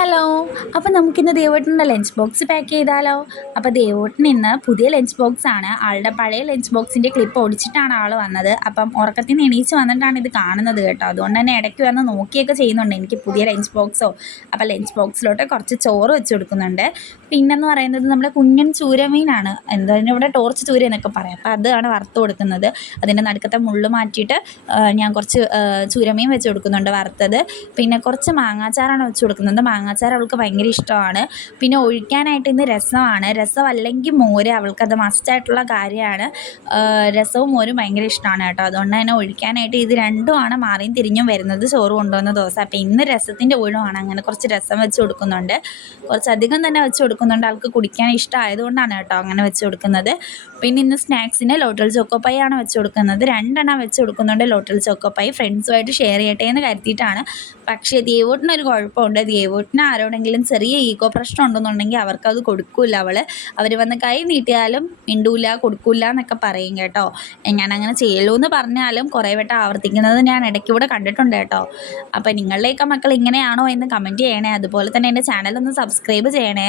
Hello. അപ്പോൾ നമുക്കിന്ന് ദേവേട്ടൻ്റെ lunch box pack ചെയ്താലോ? അപ്പോൾ ദേവേട്ടൻ ഇന്ന് പുതിയ ലഞ്ച് ബോക്സാണ്. ആളുടെ പഴയ ലഞ്ച് ബോക്സിൻ്റെ ക്ലിപ്പ് ഒടിച്ചിട്ടാണ് ആൾ വന്നത്. അപ്പം ഉറക്കത്തിൽ നിന്ന് എണീച്ച് വന്നിട്ടാണ് ഇത് കാണുന്നത് കേട്ടോ. അതുകൊണ്ട് തന്നെ ഇടയ്ക്ക് വന്ന് നോക്കിയൊക്കെ ചെയ്യുന്നുണ്ട് എനിക്ക് പുതിയ ലഞ്ച് ബോക്സോ. അപ്പോൾ ലഞ്ച് ബോക്സിലോട്ട് കുറച്ച് ചോറ് വെച്ച് കൊടുക്കുന്നുണ്ട്. പിന്നെന്ന് പറയുന്നത് നമ്മുടെ കുഞ്ഞൻ ചൂരമീനാണ്, എന്തായാലും ഇവിടെ ടോർച്ച് ചൂര എന്നൊക്കെ പറയാം. അപ്പോൾ അതാണ് വറുത്ത് കൊടുക്കുന്നത്. അതിൻ്റെ നടുക്കത്തെ മുള്ള് മാറ്റിയിട്ട് ഞാൻ കുറച്ച് ചൂരമീൻ വെച്ച് കൊടുക്കുന്നുണ്ട് വറുത്തത്. പിന്നെ കുറച്ച് മാങ്ങാച്ചാറാണ് വെച്ച് കൊടുക്കുന്നത്. മാങ്ങാച്ചാർ അവൾക്ക് ഭയങ്കര ഇഷ്ടമാണ്. പിന്നെ ഒഴിക്കാനായിട്ട് ഇന്ന് രസമാണ്. രസം അല്ലെങ്കിൽ മോര്, അവൾക്കത് മസ്റ്റായിട്ടുള്ള കാര്യമാണ്. രസവും മോരും ഭയങ്കര ഇഷ്ടമാണ് കേട്ടോ. അതുകൊണ്ട് തന്നെ ഒഴിക്കാനായിട്ട് ഇത് രണ്ടുമാണ് മാറിയും തിരിഞ്ഞും വരുന്നത് ചോറ് കൊണ്ടുവന്ന ദിവസം. അപ്പോൾ ഇന്ന് രസത്തിൻ്റെ ഊഴമാണ്. അങ്ങനെ കുറച്ച് രസം വെച്ച് കൊടുക്കുന്നുണ്ട്. കുറച്ചധികം തന്നെ വെച്ച് കൊടുക്കുന്നുണ്ട്. ആൾക്ക് കുടിക്കാൻ ഇഷ്ടമായതുകൊണ്ടാണ് കേട്ടോ അങ്ങനെ വെച്ച് കൊടുക്കുന്നത്. പിന്നെ ഇന്ന് സ്നാക്സിന് ലോട്ടൽ ചോക്കോപ്പൈ ആണ് വെച്ച് കൊടുക്കുന്നത്. 2 എണ്ണം വെച്ച് കൊടുക്കുന്നുണ്ട് ലോട്ടൽ ചോക്കോപ്പൈ. ഫ്രണ്ട്സുമായിട്ട് ഷെയർ ചെയ്യട്ടെ എന്ന് കരുതിയിട്ടാണ്. പക്ഷേ ദേവൂട്ടിനൊരു കുഴപ്പമുണ്ട്. ദേവൂട്ടിന് ആരോടെങ്കിലും ചെറിയ ഈഗോ പ്രശ്നം ഉണ്ടെന്നുണ്ടെങ്കിൽ അവർക്കത് കൊടുക്കില്ല. അവർ വന്ന് കൈ നീട്ടിയാലും മിണ്ടൂല, കൊടുക്കില്ല എന്നൊക്കെ പറയും കേട്ടോ. ഞാനങ്ങനെ ചെയ്യുള്ളൂ എന്ന് പറഞ്ഞാലും കുറേ വട്ടം ആവർത്തിക്കുന്നത് ഞാൻ ഇടയ്ക്കൂടെ കണ്ടിട്ടുണ്ട് കേട്ടോ. അപ്പോൾ നിങ്ങളുടെയൊക്കെ മക്കൾ ഇങ്ങനെയാണോ എന്ന് കമൻറ്റ് ചെയ്യണേ. അതുപോലെ തന്നെ എൻ്റെ ചാനലൊന്ന് സബ്സ്ക്രൈബ് ചെയ്യണേ.